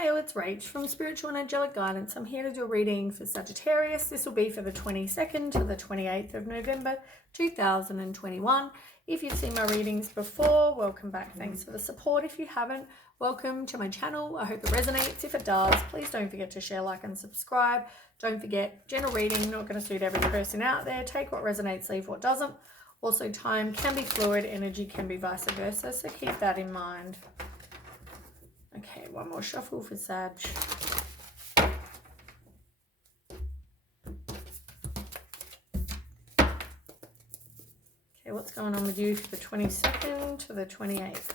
Hi, it's Rach from Spiritual and Angelic Guidance. I'm here to do a reading for Sagittarius. This will be for the 22nd to the 28th of November 2021. If you've seen my readings before, welcome back. Thanks for the support. If you haven't, welcome to my channel. I hope it resonates. If it does, please don't forget to share, like, and subscribe. Don't forget, general reading, not going to suit every person out there. Take what resonates, leave what doesn't. Also, time can be fluid, energy can be vice versa, so keep that in mind. Okay, one more shuffle for Sag. Okay, what's going on with you for the 22nd to the 28th?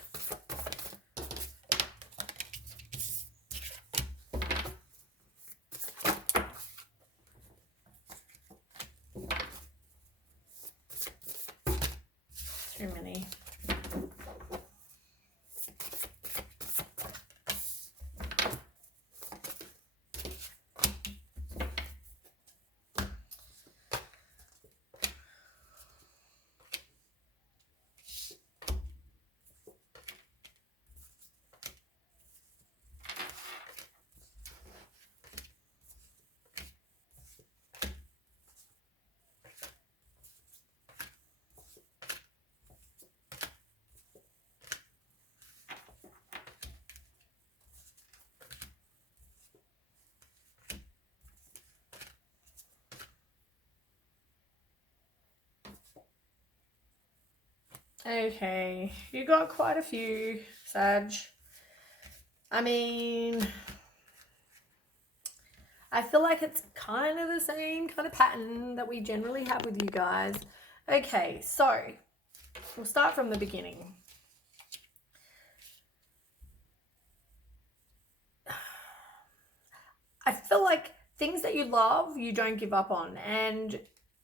Too many. Okay, you got quite a few, Sag. I mean, I feel like it's kind of the same kind of pattern that we generally have with you guys. Okay, so we'll start from the beginning. I feel like things that you love, you don't give up on. And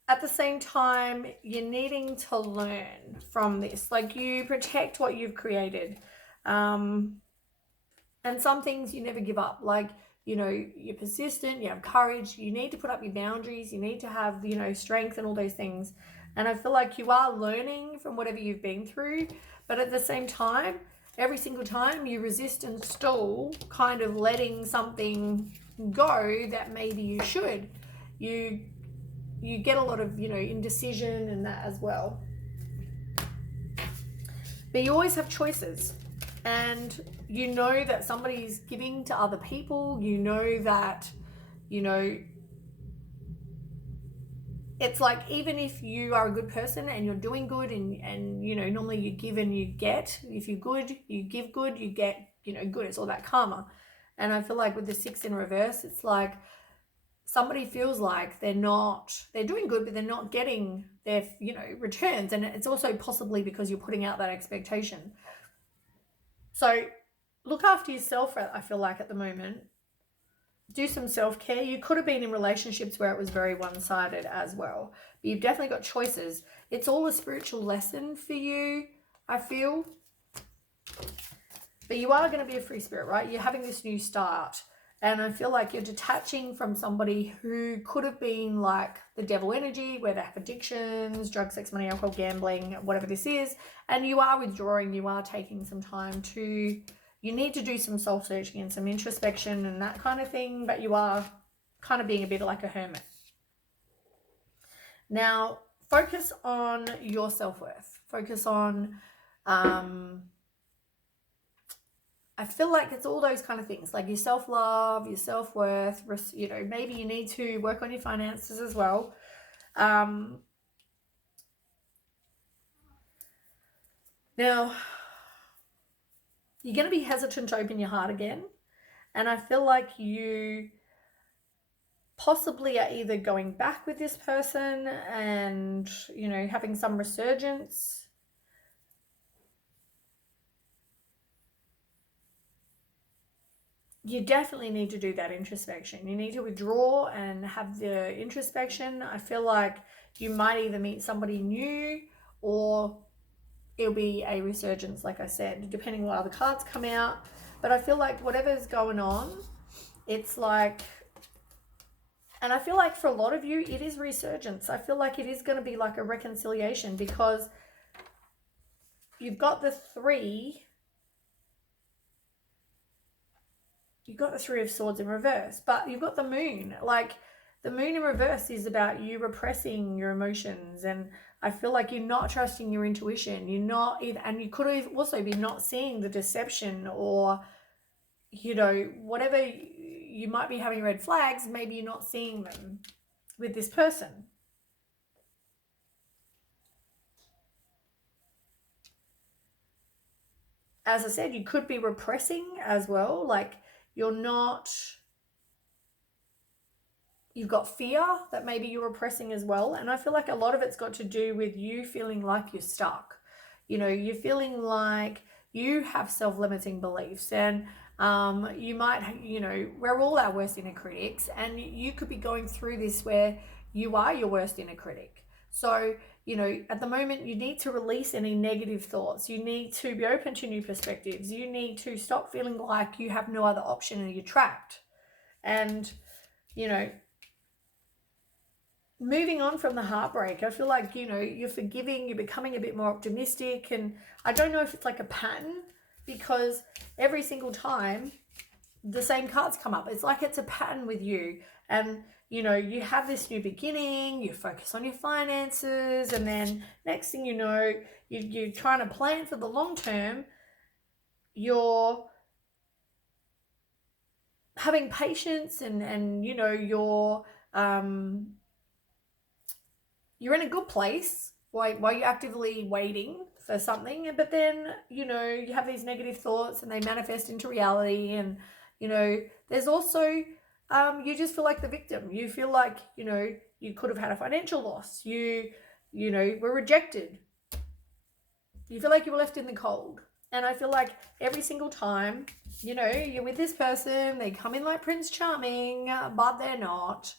at the same time, you're needing to learn from this. Like, you protect what you've created. And some things you never give up. Like, you know, you're persistent, you have courage, you need to put up your boundaries, you need to have, you know, strength and all those things. And I feel like you are learning from whatever you've been through. But at the same time, every single time you resist and stall, kind of letting something go that maybe you should, you get a lot of, you know, indecision and that as well. But you always have choices, and you know that somebody's giving to other people. You know that, you know, it's like, even if you are a good person and you're doing good, and you know, normally you give and you get. If you're good, you give good, you get, you know, good. It's all that karma. And I feel like with the 6 in reverse, it's like somebody feels like they're doing good, but they're not getting their, you know, returns. And it's also possibly because you're putting out that expectation. So look after yourself, I feel like, at the moment. Do some self-care. You could have been in relationships where it was very one-sided as well. But you've definitely got choices. It's all a spiritual lesson for you, I feel. But you are going to be a free spirit, right? You're having this new start. And I feel like you're detaching from somebody who could have been like the devil energy, where they have addictions, drugs, sex, money, alcohol, gambling, whatever this is. And you are withdrawing. You are taking some time to, you need to do some soul searching and some introspection and that kind of thing. But you are kind of being a bit like a hermit. Now, focus on your self-worth. Focus on, I feel like it's all those kind of things, like your self-love, your self-worth, you know, maybe you need to work on your finances as well. Now, you're going to be hesitant to open your heart again. And I feel like you possibly are either going back with this person and, you know, having some resurgence. You definitely need to do that introspection. You need to withdraw and have the introspection. I feel like you might either meet somebody new, or it'll be a resurgence, like I said, depending on what other cards come out. But I feel like whatever's going on, it's like, and I feel like for a lot of you, it is resurgence. I feel like it is going to be like a reconciliation, because you've got the 3. you've got the Three of Swords in reverse, but you've got the Moon. Like, the Moon in reverse is about you repressing your emotions, and I feel like you're not trusting your intuition. You're not, and you could also be not seeing the deception, or, you know, whatever you might be having red flags, maybe you're not seeing them with this person. As I said, you could be repressing as well. Like, you've got fear that maybe you're repressing as well. And I feel like a lot of it's got to do with you feeling like you're stuck. You know, you're feeling like you have self-limiting beliefs, and you might, you know, we're all our worst inner critics, and you could be going through this where you are your worst inner critic. So, you know, at the moment, you need to release any negative thoughts. You need to be open to new perspectives. You need to stop feeling like you have no other option and you're trapped. And, you know, moving on from the heartbreak, I feel like, you know, you're forgiving, you're becoming a bit more optimistic. And I don't know if it's like a pattern, because every single time the same cards come up. It's like it's a pattern with you. And, you know, you have this new beginning, you focus on your finances, and then next thing you know, you're trying to plan for the long term. You're having patience, and you know, you're in a good place while you're actively waiting for something. But then, you know, you have these negative thoughts and they manifest into reality. And, you know, there's also you just feel like the victim. You feel like, you know, you could have had a financial loss. You know, were rejected. You feel like you were left in the cold. And I feel like every single time, you know, you're with this person, they come in like Prince Charming, but they're not.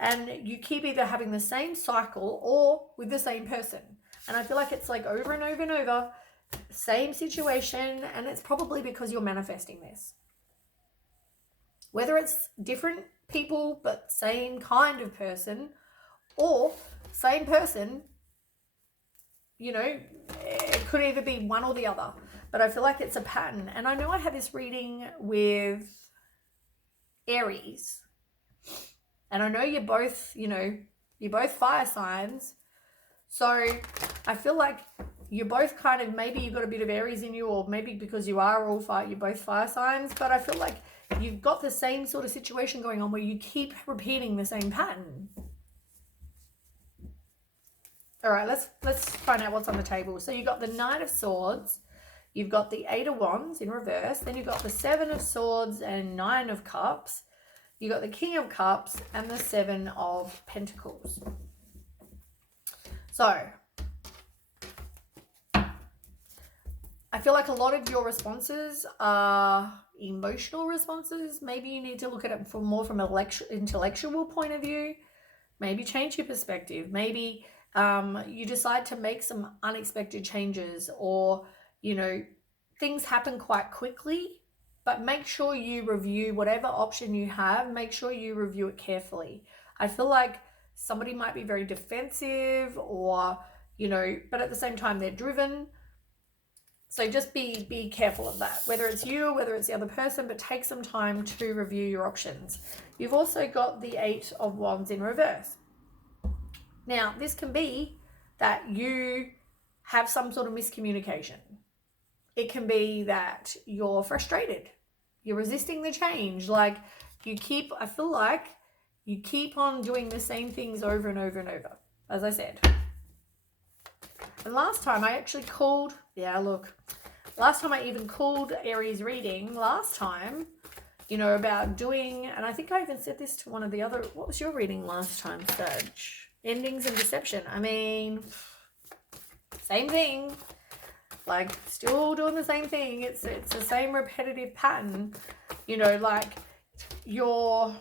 And you keep either having the same cycle or with the same person. And I feel like it's like over and over and over, same situation. And it's probably because you're manifesting this. Whether it's different people, but same kind of person, or same person, you know, it could either be one or the other. But I feel like it's a pattern. And I know I had this reading with Aries. And I know you're both, you know, you're both fire signs. So I feel like you're both kind of, maybe you've got a bit of Aries in you, or maybe because you are all fire, you're both fire signs. But I feel like you've got the same sort of situation going on where you keep repeating the same pattern. All right, let's find out what's on the table. So you've got the Knight of Swords, you've got the Eight of Wands in reverse, then you've got the Seven of Swords and Nine of Cups, you've got the King of Cups and the Seven of Pentacles. So I feel like a lot of your responses are emotional responses. Maybe you need to look at it from an intellectual point of view. Maybe change your perspective. Maybe you decide to make some unexpected changes, or, you know, things happen quite quickly, but make sure you review whatever option you have. Make sure you review it carefully. I feel like somebody might be very defensive, or, you know, but at the same time they're driven. So just be careful of that, whether it's you or whether it's the other person, but take some time to review your options. You've also got the Eight of Wands in reverse. Now, this can be that you have some sort of miscommunication. It can be that you're frustrated. You're resisting the change. Like, I feel like you keep on doing the same things over and over and over, as I said. And last time I actually called, last time I even called Aries reading last time, you know, about doing, and I think I even said this to one of the other, what was your reading last time, Serge? Endings and deception. I mean, same thing. Like, still doing the same thing. It's the same repetitive pattern. You know, like, you're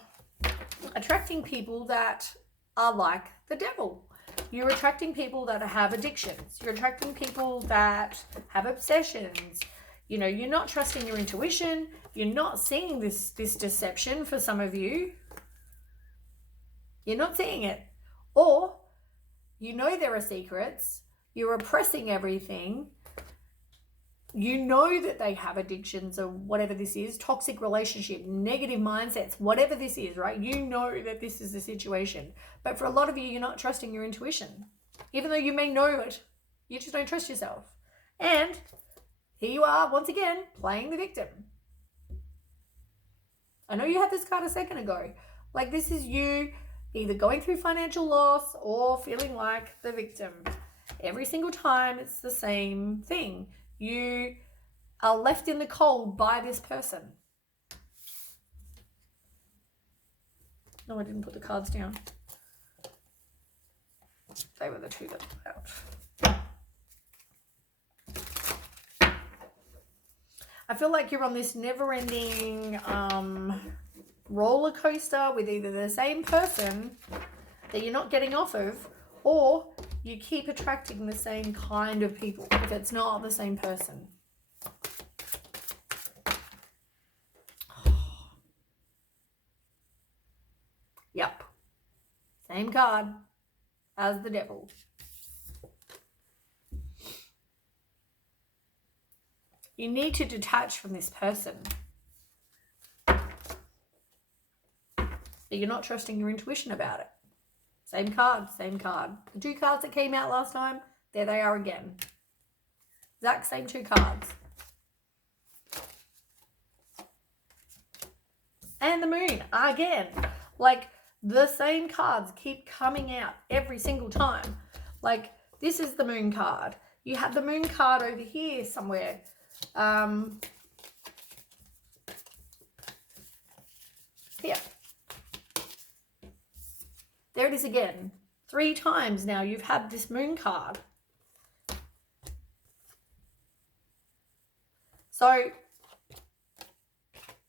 attracting people that are like the devil. You're attracting people that have addictions. You're attracting people that have obsessions. You know, you're not trusting your intuition. You're not seeing this deception for some of you. You're not seeing it. Or, you know there are secrets. You're repressing everything. You know that they have addictions or whatever this is, toxic relationship, negative mindsets, whatever this is, right? You know that this is the situation. But for a lot of you, you're not trusting your intuition. Even though you may know it, you just don't trust yourself. And here you are, once again, playing the victim. I know you had this card a second ago. Like, this is you either going through financial loss or feeling like the victim. Every single time, it's the same thing. You are left in the cold by this person. No, I didn't put the cards down. They were the two that fell out. I feel like you're on this never-ending roller coaster with either the same person that you're not getting off of, or you keep attracting the same kind of people if it's not the same person. Yep. Same card as the devil. You need to detach from this person. But you're not trusting your intuition about it. Same card, same card. The two cards that came out last time, there they are again. Exact same two cards. And the moon, again. Like, the same cards keep coming out every single time. Like, this is the moon card. You have the moon card over here somewhere. Here. There it is again. 3 times now you've had this moon card. So,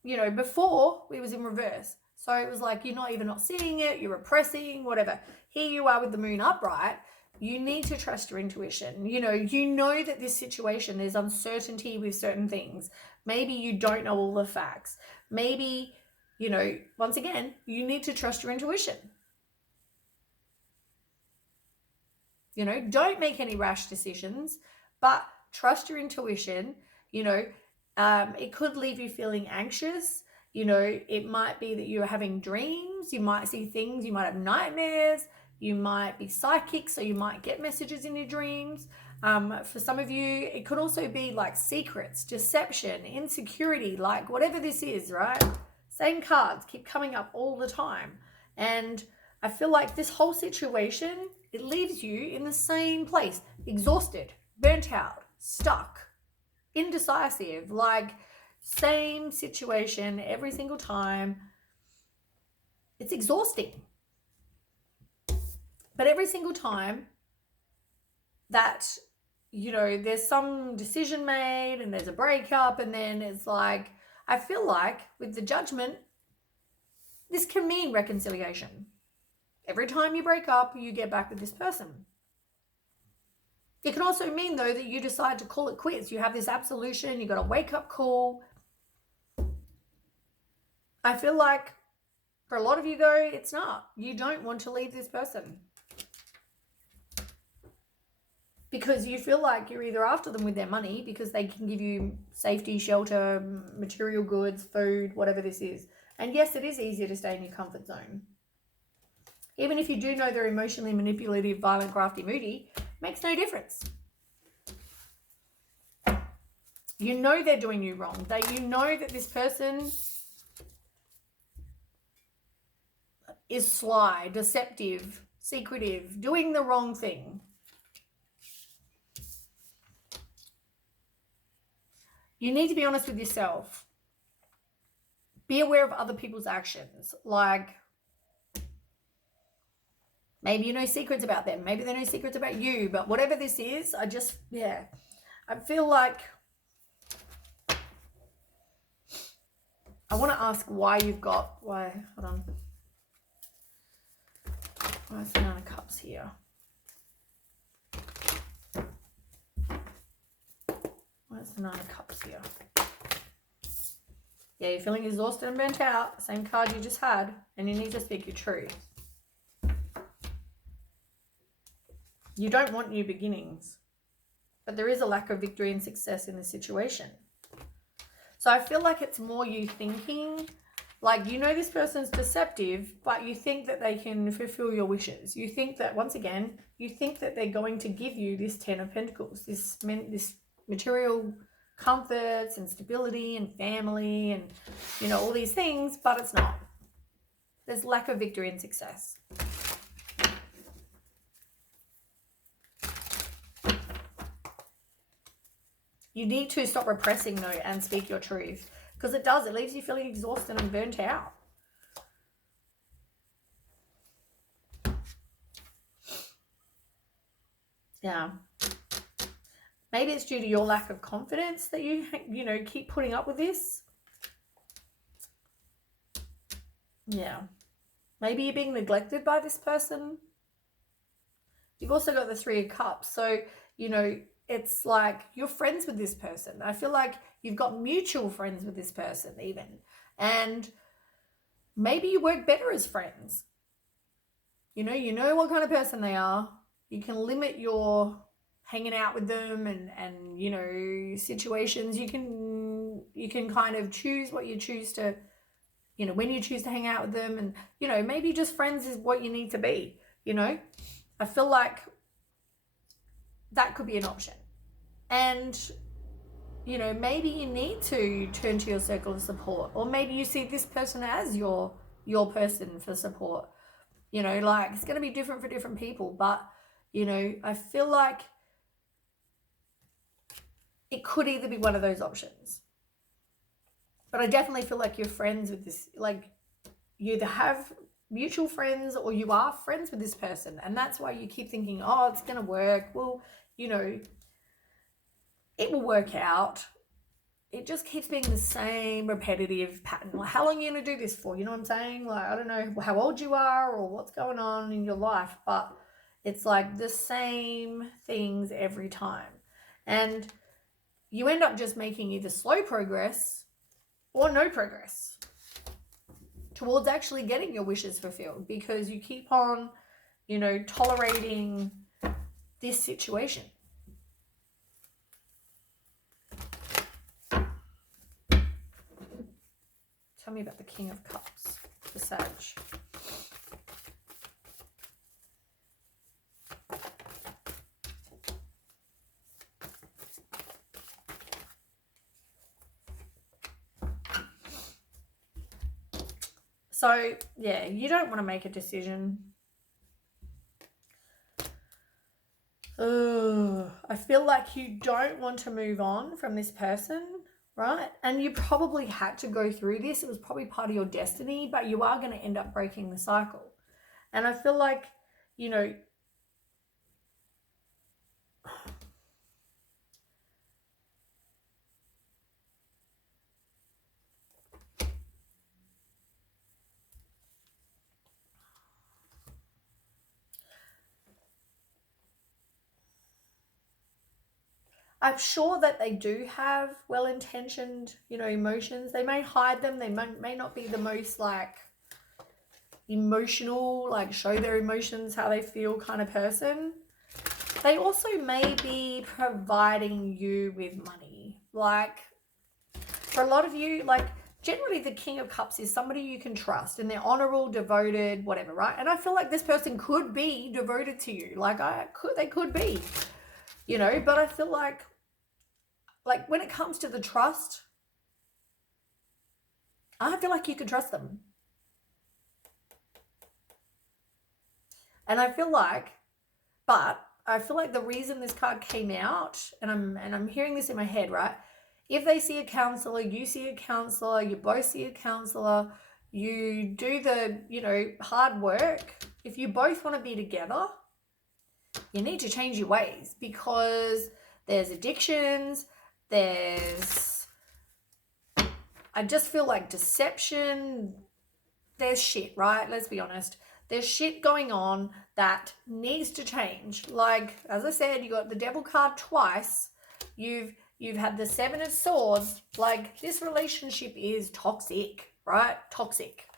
you know, before it was in reverse. So it was like you're not even not seeing it, you're repressing, whatever. Here you are with the moon upright. You need to trust your intuition. You know that this situation, there's uncertainty with certain things. Maybe you don't know all the facts. Maybe, once again, you need to trust your intuition. Don't make any rash decisions, but trust your intuition. It could leave you feeling anxious. It might be that you're having dreams. You might see things. You might have nightmares. You might be psychic, so you might get messages in your dreams. For some of you, it could also be like secrets, deception, insecurity, like whatever this is, right? Same cards keep coming up all the time. And I feel like this whole situation, it leaves you in the same place, exhausted, burnt out, stuck, indecisive, like same situation every single time. It's exhausting. But every single time that, there's some decision made and there's a breakup, and then it's like, I feel like with the Judgment, this can mean reconciliation. Every time you break up, you get back with this person. It can also mean, though, that you decide to call it quits. You have this absolution, you got a wake-up call. I feel like for a lot of you, though, it's not. You don't want to leave this person. Because you feel like you're either after them with their money because they can give you safety, shelter, material goods, food, whatever this is. And yes, it is easier to stay in your comfort zone. Even if you do know they're emotionally manipulative, violent, crafty, moody, makes no difference. You know they're doing you wrong. You know that this person is sly, deceptive, secretive, doing the wrong thing. You need to be honest with yourself. Be aware of other people's actions. Like, maybe you know secrets about them. Maybe they know secrets about you. But whatever this is, I feel like I want to ask why, hold on. Why is the Nine of Cups here? Where's the Nine of Cups here? Yeah, you're feeling exhausted and burnt out. Same card you just had. And you need to speak your truth. You don't want new beginnings. but there is a lack of victory and success in this situation. So I feel like it's more you thinking, like, you know, this person's deceptive, but you think that they can fulfill your wishes. You think that, once again, you think that they're going to give you this 10 of Pentacles, this material comforts and stability and family and, you know, all these things, but it's not. There's lack of victory and success. You need to stop repressing, though, and speak your truth. Because it does. It leaves you feeling exhausted and burnt out. Yeah. Maybe it's due to your lack of confidence that you know, keep putting up with this. Yeah. Maybe you're being neglected by this person. You've also got the 3 of Cups. So, you know, it's like you're friends with this person. I feel like you've got mutual friends with this person even. And maybe you work better as friends. You know what kind of person they are. You can limit your hanging out with them and you know, situations. You can kind of choose what you choose to, you know, when you choose to hang out with them. And, you know, maybe just friends is what you need to be, you know. I feel like that could be an option. And, you know, maybe you need to turn to your circle of support, or maybe you see this person as your person for support. You know, like, it's going to be different for different people, but, you know, I feel like it could either be one of those options. But I definitely feel like you're friends with this, like, you either have mutual friends or you are friends with this person, and that's why you keep thinking, oh, it's going to work. Well, you know, it will work out. It just keeps being the same repetitive pattern. Like, how long are you going to do this for? You know what I'm saying? Like, I don't know how old you are or what's going on in your life, but it's like the same things every time. And you end up just making either slow progress or no progress towards actually getting your wishes fulfilled, because you keep on, you know, tolerating this situation. Tell me about the King of Cups, the Sage. So, yeah, you don't want to make a decision. I feel like you don't want to move on from this person, right? And you probably had to go through this. It was probably part of your destiny, but you are going to end up breaking the cycle. And I feel like, you know, I'm sure that they do have well-intentioned, you know, emotions. They may hide them. They may not be the most, like, emotional, like, show their emotions, how they feel kind of person. They also may be providing you with money. Like, for a lot of you, like, generally the King of Cups is somebody you can trust and they're honorable, devoted, whatever, right? And I feel like this person could be devoted to you. Like, they could be, you know, but I feel like when it comes to the trust, I feel like you can trust them. And I feel like the reason this card came out, and I'm hearing this in my head, right? If they see a counselor, you see a counselor, you both see a counselor, you do the, you know, hard work. If you both want to be together, you need to change your ways, because there's addictions, I just feel like deception, there's shit, right? Let's be honest. There's shit going on that needs to change. Like, as I said, you got the Devil card twice. You've had the 7 of Swords. Like, this relationship is toxic, right? Toxic.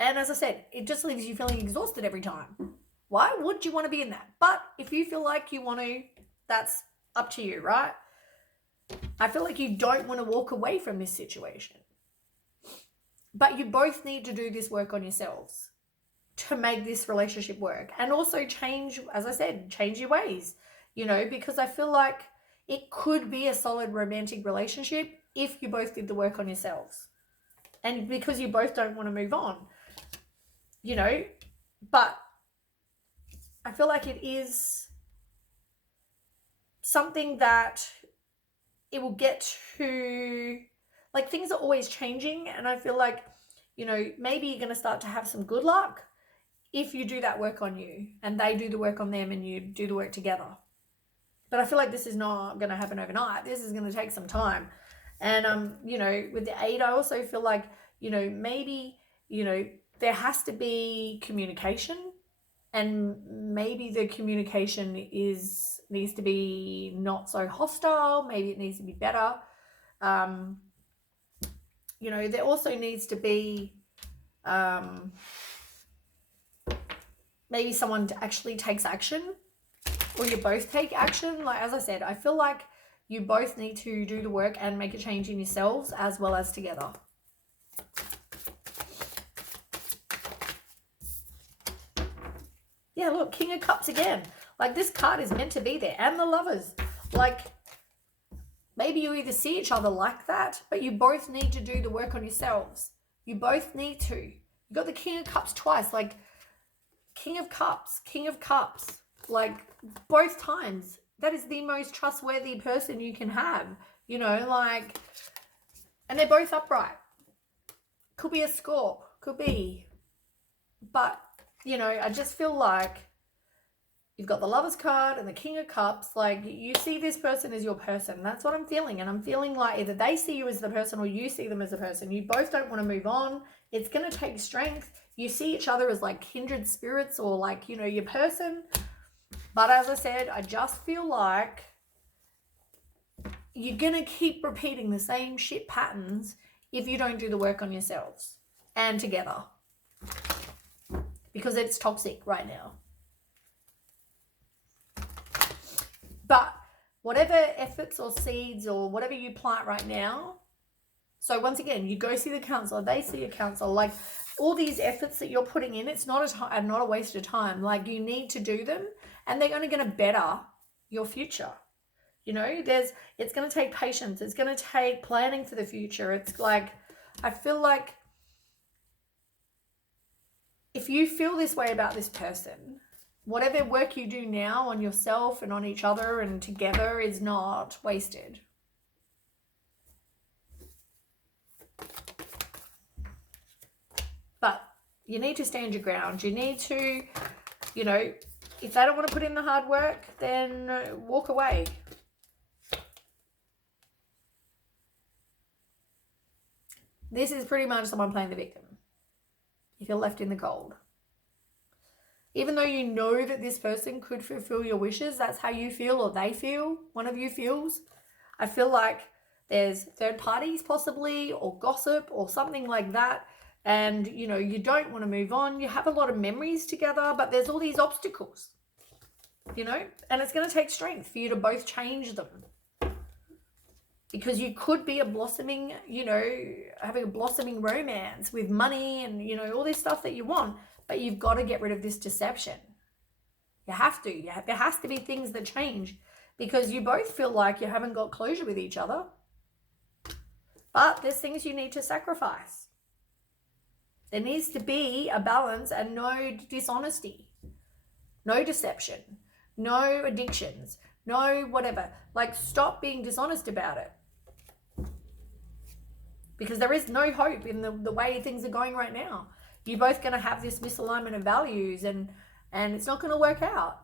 And as I said, it just leaves you feeling exhausted every time. Why would you want to be in that? But if you feel like you want to, that's up to you, right? I feel like you don't want to walk away from this situation. But you both need to do this work on yourselves to make this relationship work. And also change, as I said, change your ways, you know, because I feel like it could be a solid romantic relationship if you both did the work on yourselves. And because you both don't want to move on, you know, but I feel like it is something that it will get to, like, things are always changing. And I feel like, you know, maybe you're going to start to have some good luck if you do that work on you and they do the work on them and you do the work together. But I feel like this is not going to happen overnight. This is going to take some time. And, you know, with the 8, I also feel like, you know, maybe, you know, there has to be communication, and maybe the communication needs to be not so hostile. Maybe it needs to be better. You know, there also needs to be maybe someone actually takes action, or you both take action. Like, as I said, I feel like you both need to do the work and make a change in yourselves as well as together. Yeah, look, King of Cups again. Like, this card is meant to be there. And the Lovers. Like, maybe you either see each other like that, but you both need to do the work on yourselves. You both need to. You got the King of Cups twice. Like, King of Cups. Like, both times. That is the most trustworthy person you can have. You know, like, and they're both upright. Could be a Scorp. Could be. But, you know, I just feel like you've got the Lovers card and the King of Cups. Like, you see this person as your person. That's what I'm feeling. And I'm feeling like either they see you as the person or you see them as a person. You both don't want to move on. It's going to take strength. You see each other as like kindred spirits or like, you know, your person. But as I said, I just feel like you're going to keep repeating the same shit patterns if you don't do the work on yourselves and together. Because it's toxic right now. But whatever efforts or seeds or whatever you plant right now, so once again, you go see the counselor, they see a counselor, like all these efforts that you're putting in, it's not a waste of time. Like, you need to do them, and they're only going to better your future. You know, it's going to take patience. It's going to take planning for the future. It's like, I feel like if you feel this way about this person, whatever work you do now on yourself and on each other and together is not wasted. But you need to stand your ground. You need to, you know, if they don't want to put in the hard work, then walk away. This is pretty much someone playing the victim. If you're left in the cold. Even though you know that this person could fulfill your wishes, that's how you feel or they feel, one of you feels. I feel like there's third parties possibly, or gossip or something like that. And, you know, you don't want to move on. You have a lot of memories together, but there's all these obstacles, you know, and it's going to take strength for you to both change them. Because you could be a blossoming, you know, having a blossoming romance with money and, you know, all this stuff that you want. But you've got to get rid of this deception. You have to. There has to be things that change because you both feel like you haven't got closure with each other. But there's things you need to sacrifice. There needs to be a balance and no dishonesty, no deception, no addictions, no whatever. Like, stop being dishonest about it. Because there is no hope in the way things are going right now. You're both going to have this misalignment of values and it's not going to work out.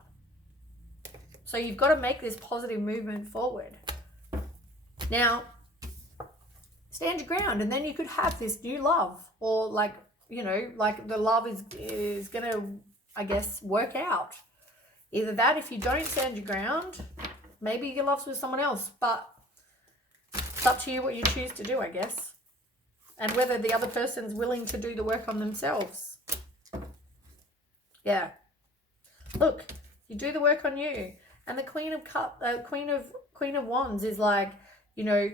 So you've got to make this positive movement forward. Now, stand your ground, and then you could have this new love, or like, you know, like the love is going to, I guess, work out. Either that, if you don't stand your ground, maybe your love's with someone else, but it's up to you what you choose to do, I guess. And whether the other person's willing to do the work on themselves. Yeah. Look, you do the work on you. And the Queen of Wands is like, you know,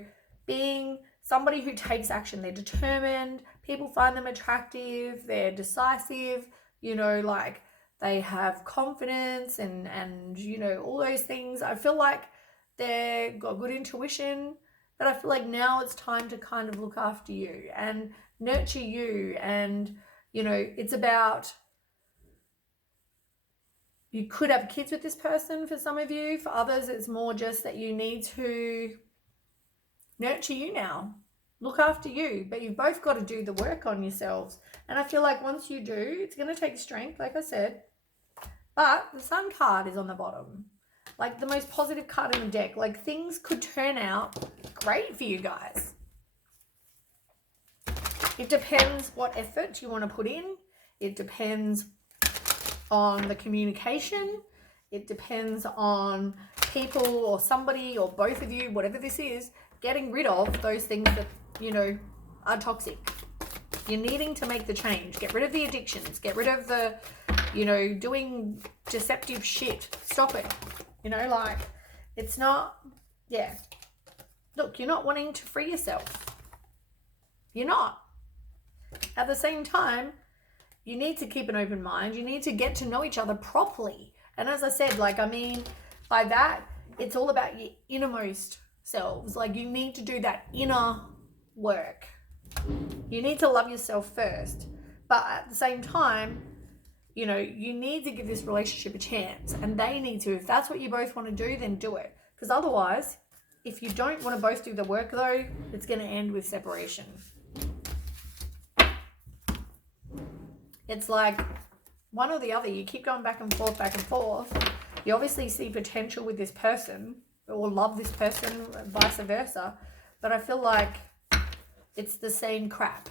being somebody who takes action. They're determined. People find them attractive. They're decisive. You know, like they have confidence and you know, all those things. I feel like they've got good intuition, but I feel like now it's time to kind of look after you and nurture you. And you know, it's about, you could have kids with this person for some of you. For others, it's more just that you need to nurture you now, look after you, but you've both got to do the work on yourselves. And I feel like once you do, it's going to take strength, like I said. But the Sun card is on the bottom, like the most positive card in the deck. Like things could turn out great for you guys. It depends what effort you want to put in. It depends on the communication. It depends on people or somebody or both of you, whatever this is, getting rid of those things that, you know, are toxic. You're needing to make the change. Get rid of the addictions. Get rid of the, you know, doing deceptive shit. Stop it. You know, like, it's not, yeah. Look, you're not wanting to free yourself. You're not. At the same time, you need to keep an open mind. You need to get to know each other properly. And as I said, like, I mean, by that, it's all about your innermost selves. Like, you need to do that inner work. You need to love yourself first. But at the same time, you know, you need to give this relationship a chance. And they need to. If that's what you both want to do, then do it. Because otherwise, if you don't want to both do the work, though, it's going to end with separation. It's like one or the other. You keep going back and forth, back and forth. You obviously see potential with this person or love this person, vice versa. But I feel like it's the same crap.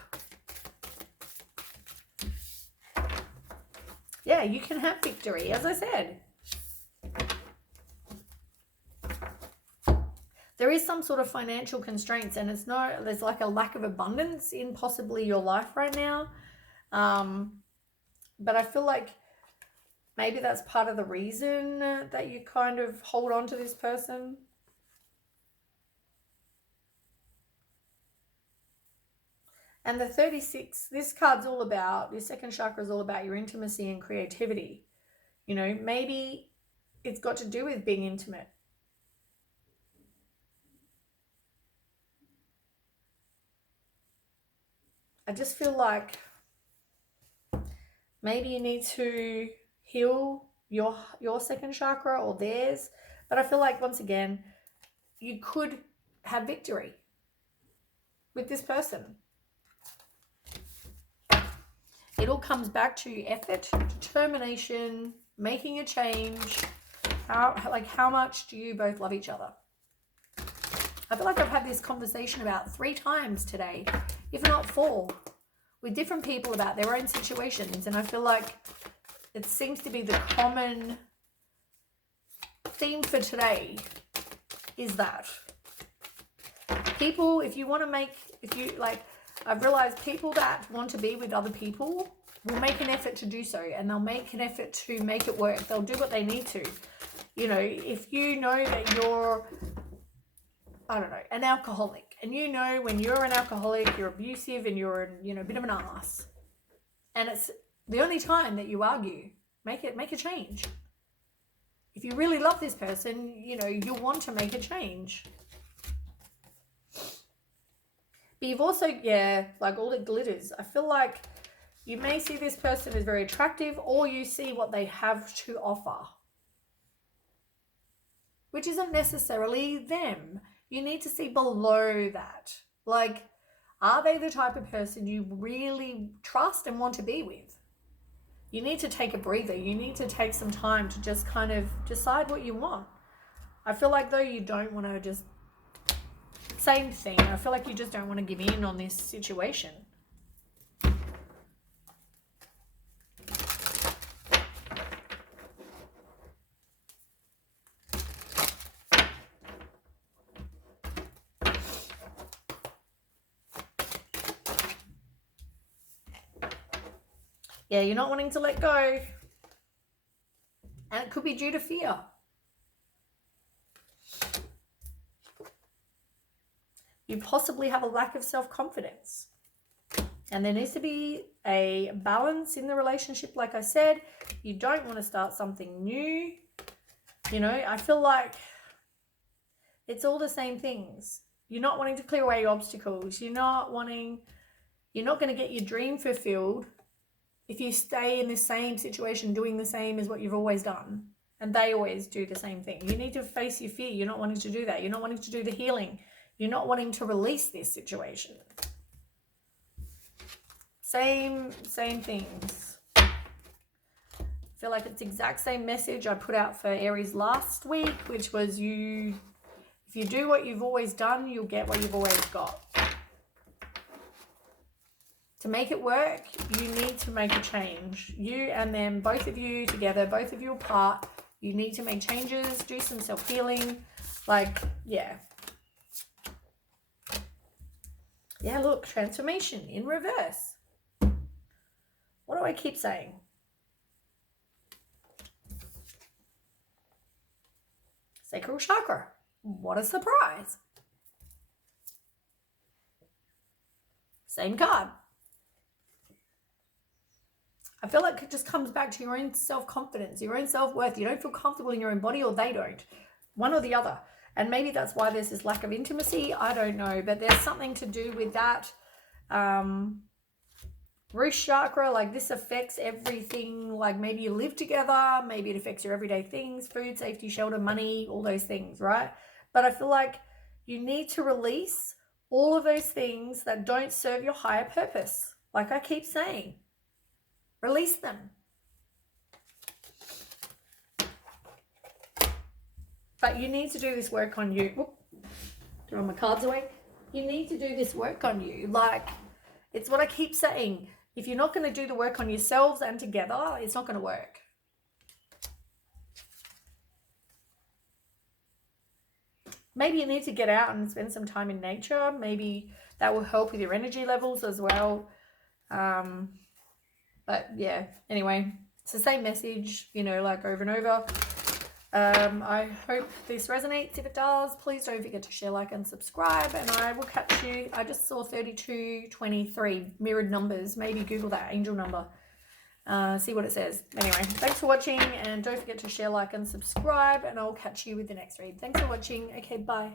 Yeah, you can have victory, as I said. There is some sort of financial constraints, and there's like a lack of abundance in possibly your life right now. But I feel like maybe that's part of the reason that you kind of hold on to this person. And the 36, this card's all about, your second chakra is all about your intimacy and creativity. You know, maybe it's got to do with being intimate. I just feel like maybe you need to heal your second chakra or theirs. But I feel like, once again, you could have victory with this person. It all comes back to effort, determination, making a change. How much do you both love each other? I feel like I've had this conversation about 3 times today, if not 4, with different people about their own situations. And I feel like it seems to be the common theme for today is that people, I've realized people that want to be with other people will make an effort to do so, and they'll make an effort to make it work. They'll do what they need to. You know, if you know that you're, I don't know, an alcoholic, and you know when you're an alcoholic, you're abusive and you're, a bit of an ass, and it's the only time that you argue, make a change. If you really love this person, you'll want to make a change. But you've also, like all it glitters. I feel like you may see this person as very attractive, or you see what they have to offer, which isn't necessarily them. You need to see below that. Like, are they the type of person you really trust and want to be with? You need to take a breather. You need to take some time to just kind of decide what you want. I feel like, though, you don't want to just... Same thing. I feel like you just don't want to give in on this situation. Yeah, you're not wanting to let go. And it could be due to fear. you possibly have a lack of self-confidence. And there needs to be a balance in the relationship. Like I said, you don't want to start something new. You know, I feel like it's all the same things. You're not wanting to clear away your obstacles. You're not going to get your dream fulfilled if you stay in the same situation doing the same as what you've always done. And they always do the same thing. You need to face your fear. You're not wanting to do that. You're not wanting to do the healing. You're not wanting to release this situation. Same things. I feel like it's the exact same message I put out for Aries last week, which was if you do what you've always done, you'll get what you've always got. To make it work, you need to make a change. You and them, both of you together, both of you apart, you need to make changes, do some self-healing. Like, yeah. Yeah, look, transformation in reverse. What do I keep saying? Sacral chakra. What a surprise. Same card. I feel like it just comes back to your own self-confidence, your own self-worth. You don't feel comfortable in your own body, or they don't. One or the other. And maybe that's why there's this lack of intimacy. I don't know. But there's something to do with that. Root chakra, like this affects everything. Like maybe you live together. Maybe it affects your everyday things. Food, safety, shelter, money, all those things, right? But I feel like you need to release all of those things that don't serve your higher purpose. Like I keep saying. Release them. But you need to do this work on you. Whoop, throw my cards away. You need to do this work on you. Like, it's what I keep saying. If you're not going to do the work on yourselves and together, it's not going to work. Maybe you need to get out and spend some time in nature. Maybe that will help with your energy levels as well. But yeah, anyway, it's the same message, you know, like over and over. I hope this resonates. If it does, please don't forget to share, like, and subscribe. And I will catch you. I just saw 3223 mirrored numbers. Maybe Google that angel number. See what it says. Anyway, thanks for watching. And don't forget to share, like, and subscribe. And I'll catch you with the next read. Thanks for watching. Okay, bye.